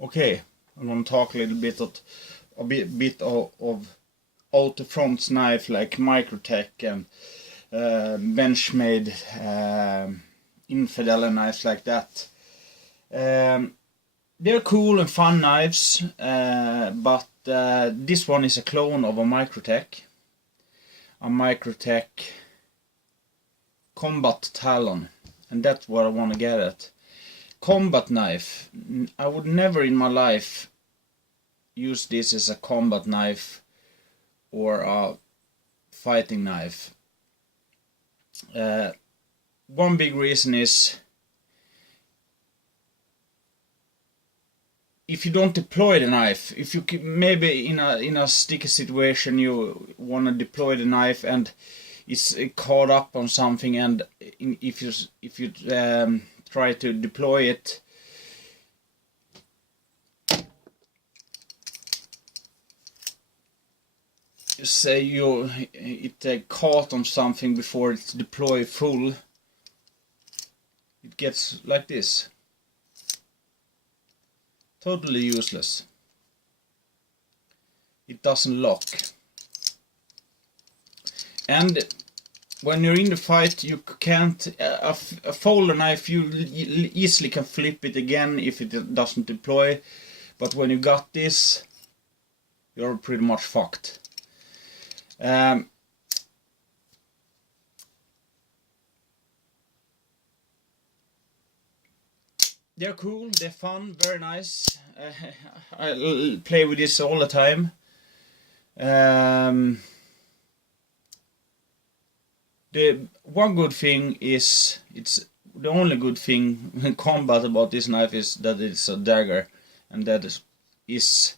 Okay, I'm gonna talk a little bit of out-the-front knife like Microtech and Benchmade, Infidel and knives like that. They're cool and fun knives, but this one is a clone of a Microtech Combat Talon, and that's what I want to get at. Combat knife. I would never in my life use this as a combat knife or a fighting knife. One big reason is if you don't deploy the knife, if you maybe in a sticky situation you want to deploy the knife and it's caught up on something, and if you try to deploy it, say it caught on something before it's deployed full, it gets like this. Totally useless. It doesn't lock. And when you're in the fight, you can't. A folder knife, you easily can flip it again if it doesn't deploy. But when you got this, you're pretty much fucked. They're cool, they're fun, very nice. I play with this all the time. The one good thing is, it's the only good thing in combat about this knife is that it's a dagger, and that is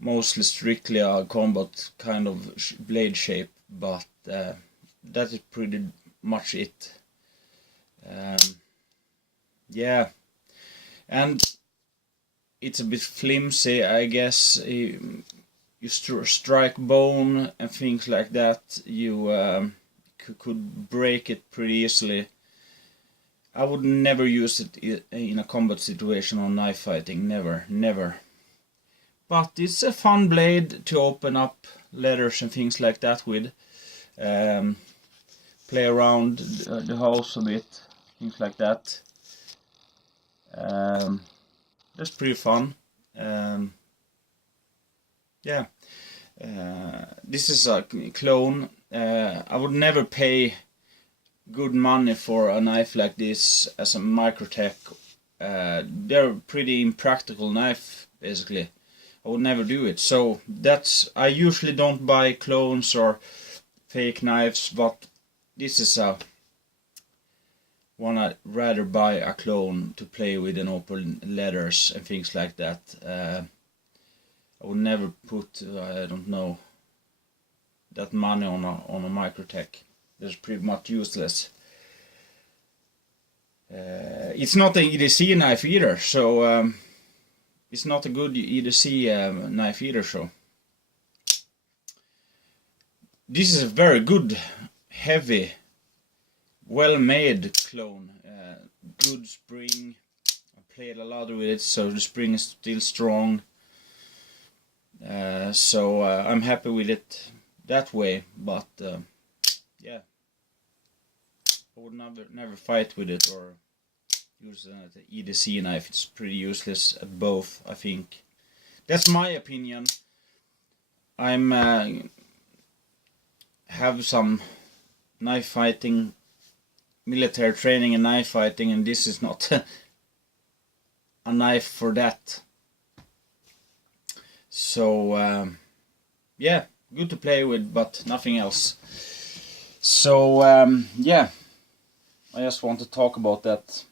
mostly strictly a combat kind of blade shape, but that is pretty much it. Yeah, and it's a bit flimsy, I guess. You strike bone and things like that, you could break it pretty easily. I would never use it in a combat situation or knife fighting, never. But it's a fun blade to open up leathers and things like that with. Play around the house a bit, things like that. That's pretty fun. Yeah. This is a clone. I would never pay good money for a knife like this as a Microtech. They're a pretty impractical knife, basically. I would never do it. So I usually don't buy clones or fake knives, but this is one I'd rather buy a clone to play with and open leathers and things like that. I would never put, I don't know, that money on a Microtech. That's pretty much useless. It's not an EDC knife either, so it's not a good EDC knife either. So this is a very good, heavy, well-made clone. Good spring. I played a lot with it, so the spring is still strong. So I'm happy with it that way, but yeah, I would never fight with it or use an EDC knife. It's pretty useless at both, I think. That's my opinion. I'm have some knife fighting, military training and knife fighting, and this is not a knife for that. So yeah, good to play with, but nothing else. So yeah, I just want to talk about that.